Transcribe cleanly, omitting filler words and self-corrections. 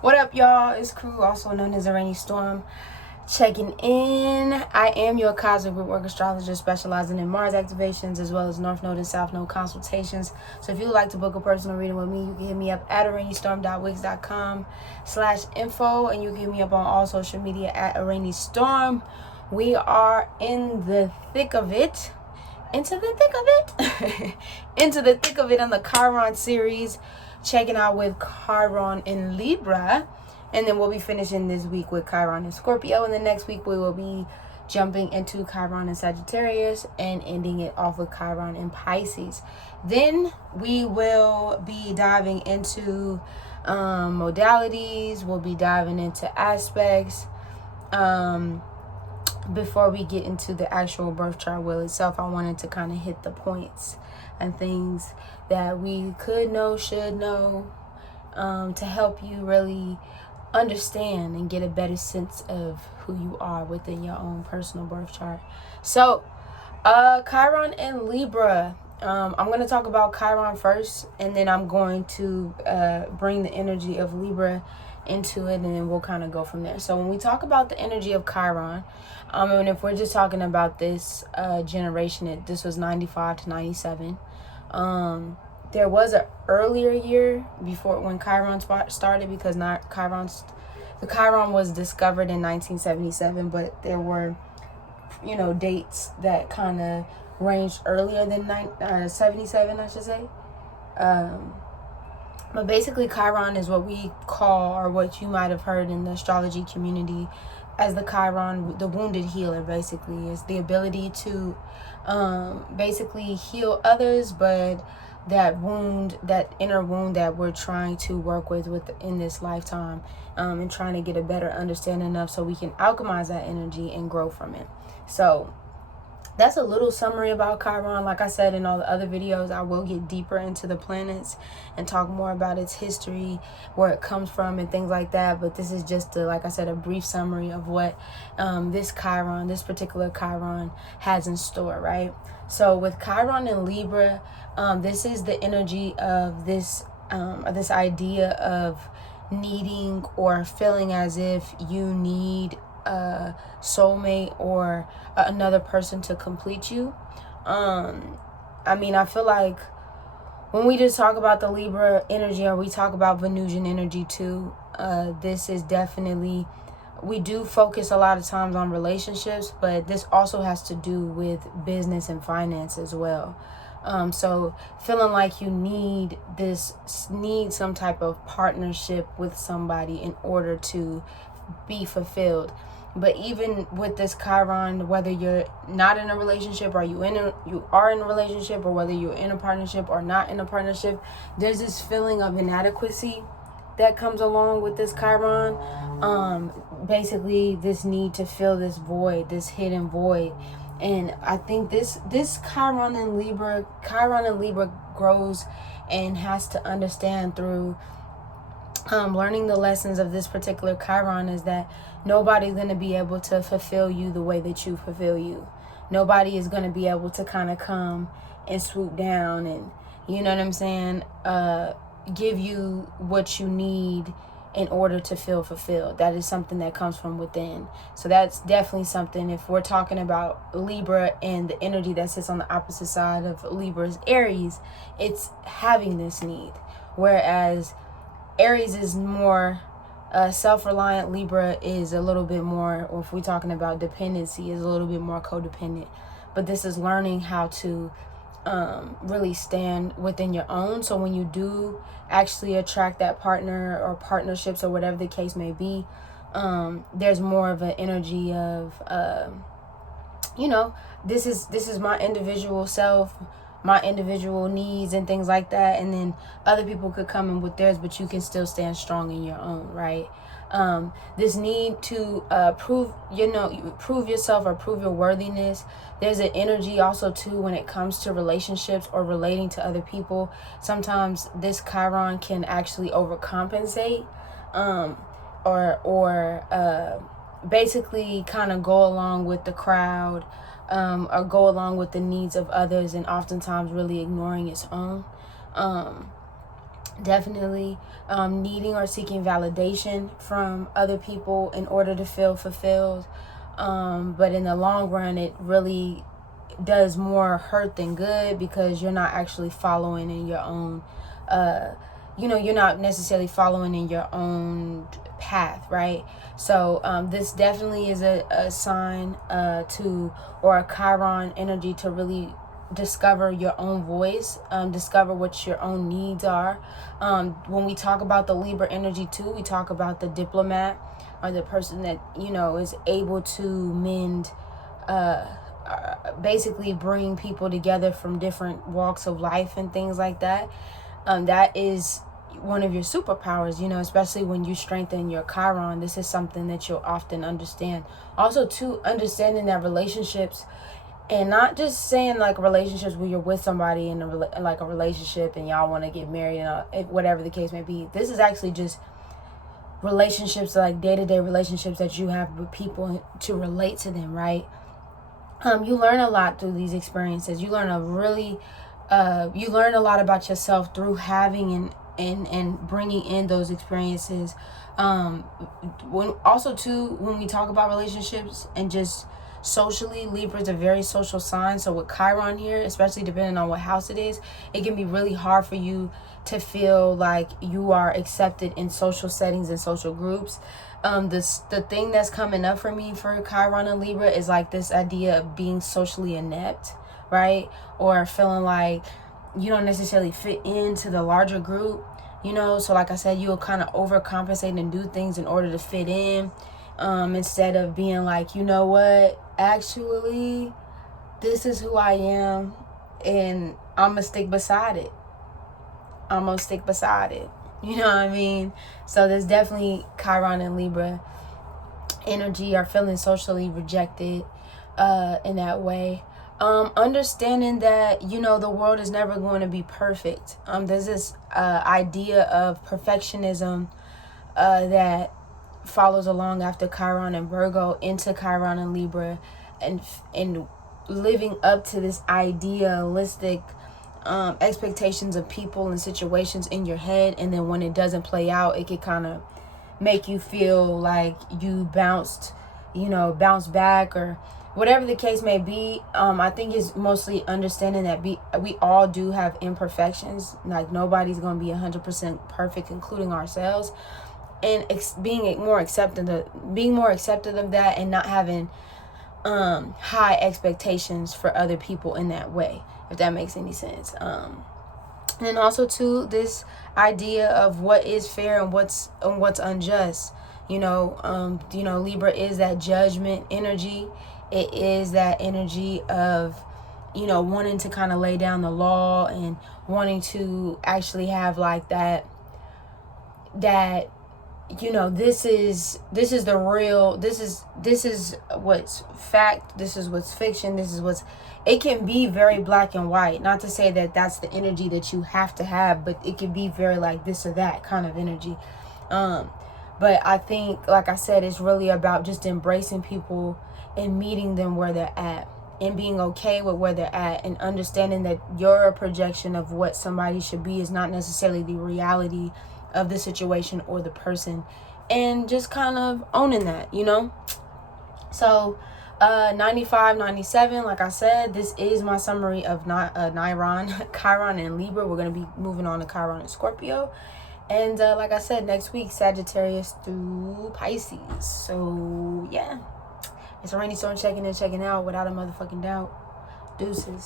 What up, y'all? It's Crew, also known as Araneae Storm, checking in. I am your Cosmic Rootwork astrologist specializing in Mars activations as well as North Node and South Node consultations. So if you would like to book a personal reading with me, you can hit me up at araneastorm.wix.com/info, and you can hit me up on all social media at Araneae Storm. We are in the thick of it. Into the thick of it on the Chiron series, checking out with Chiron and Libra, and then we'll be finishing this week with Chiron and Scorpio, and the next week we will be jumping into Chiron and Sagittarius and ending it off with Chiron and Pisces. Then we will be diving into modalities. We'll be diving into aspects before we get into the actual birth chart wheel itself. I wanted to kind of hit the points and things that we could know, should know, to help you really understand and get a better sense of who you are within your own personal birth chart. So, Chiron and Libra. I'm going to talk about Chiron first, and then I'm going to bring the energy of Libra into it, and then we'll kind of go from there. So when we talk about the energy of Chiron, and if we're just talking about this generation, this was 95 to 97. There was an earlier year before when Chiron started, because the Chiron was discovered in 1977, but there were, dates that kind of ranged earlier than 77, I should say. But basically, Chiron is what we call, or what you might have heard in the astrology community as the Chiron, the wounded healer. Basically, is the ability to basically heal others, but that wound, that inner wound that we're trying to work with in this lifetime, and trying to get a better understanding of, so we can alchemize that energy and grow from it. So that's a little summary about Chiron. Like I said in all the other videos, I will get deeper into the planets and talk more about its history, where it comes from, and things like that. But this is just, like I said, a brief summary of what this particular Chiron has in store, right? So with Chiron and Libra, this is the energy of this idea of needing or feeling as if you need a soulmate or another person to complete you. I feel like when we just talk about the Libra energy, or we talk about Venusian energy too, this is definitely, we do focus a lot of times on relationships, but this also has to do with business and finance as well. So feeling like you need some type of partnership with somebody in order to be fulfilled. But even with this Chiron, whether you're not in a relationship, or you are in a relationship, or whether you're in a partnership or not in a partnership, there's this feeling of inadequacy that comes along with this Chiron. Basically this need to fill this void, this hidden void. And I think this Chiron and Libra grows and has to understand through learning the lessons of this particular Chiron, is that nobody's going to be able to fulfill you the way that you fulfill you. Nobody is going to be able to kind of come and swoop down and, you know what I'm saying, give you what you need in order to feel fulfilled. That is something that comes from within. So that's definitely something. If we're talking about Libra and the energy that sits on the opposite side of Libra's Aries, it's having this need. Whereas Aries is more self-reliant. Libra is a little bit more, or if we're talking about dependency, is a little bit more codependent. But this is learning how to really stand within your own. So when you do actually attract that partner or partnerships or whatever the case may be, there's more of an energy of, this is my individual self, my individual needs and things like that, and then other people could come in with theirs, but you can still stand strong in your own, right? This need to prove yourself or prove your worthiness. There's an energy also too when it comes to relationships or relating to other people. Sometimes this Chiron can actually overcompensate, or basically kind of go along with the crowd, or go along with the needs of others, and oftentimes really ignoring its own. Definitely needing or seeking validation from other people in order to feel fulfilled. But in the long run, it really does more hurt than good, because you're not actually following in your own, you're not necessarily following in your own path, right? So this definitely is a sign or a Chiron energy to really discover your own voice, discover what your own needs are. When we talk about the Libra energy too, we talk about the diplomat, or the person that, is able to mend, basically bring people together from different walks of life and things like that. That is one of your superpowers, especially when you strengthen your Chiron. This is something that you'll often understand. Also, too, understanding that relationships, and not just saying like relationships where you're with somebody in a relationship and y'all want to get married, whatever the case may be. This is actually just relationships, like day-to-day relationships that you have with people, to relate to them, right? You learn a lot through these experiences. You learn you learn a lot about yourself through having and bringing in those experiences. When we talk about relationships and just socially, Libra is a very social sign. So with Chiron here, especially depending on what house it is, it can be really hard for you to feel like you are accepted in social settings and social groups. The thing that's coming up for me for Chiron and Libra is like this idea of being socially inept, right? Or feeling like you don't necessarily fit into the larger group, so like I said, you'll kind of overcompensate and do things in order to fit in, instead of being like, you know what, actually this is who I am, and I'm gonna stick beside it. You know what I mean? So there's definitely Chiron and Libra energy are feeling socially rejected in that way. Understanding that, the world is never going to be perfect. There's this idea of perfectionism that follows along after Chiron and Virgo into Chiron and Libra, and living up to this idealistic expectations of people and situations in your head, and then when it doesn't play out, it can kind of make you feel like you bounce back, or whatever the case may be. I think it's mostly understanding that we all do have imperfections. Like, nobody's going to be 100% perfect, including ourselves. And being more accepting of that, and not having high expectations for other people in that way, if that makes any sense. And also too, this idea of what is fair and what's unjust. Libra is that judgment energy. It is that energy of, wanting to kind of lay down the law, and wanting to actually have like that this is the real, this is what's fact, this is what's fiction, it can be very black and white. Not to say that that's the energy that you have to have, but it can be very like this or that kind of energy. But I think, like I said, it's really about just embracing people and meeting them where they're at, and being okay with where they're at, and understanding that your projection of what somebody should be is not necessarily the reality of the situation or the person, and just kind of owning that, So 95, 97, like I said, this is my summary of Chiron and Libra. We're going to be moving on to Chiron and Scorpio, and like I said, next week Sagittarius through Pisces. So yeah, it's a rainy storm, checking in, checking out without a motherfucking doubt. Deuces.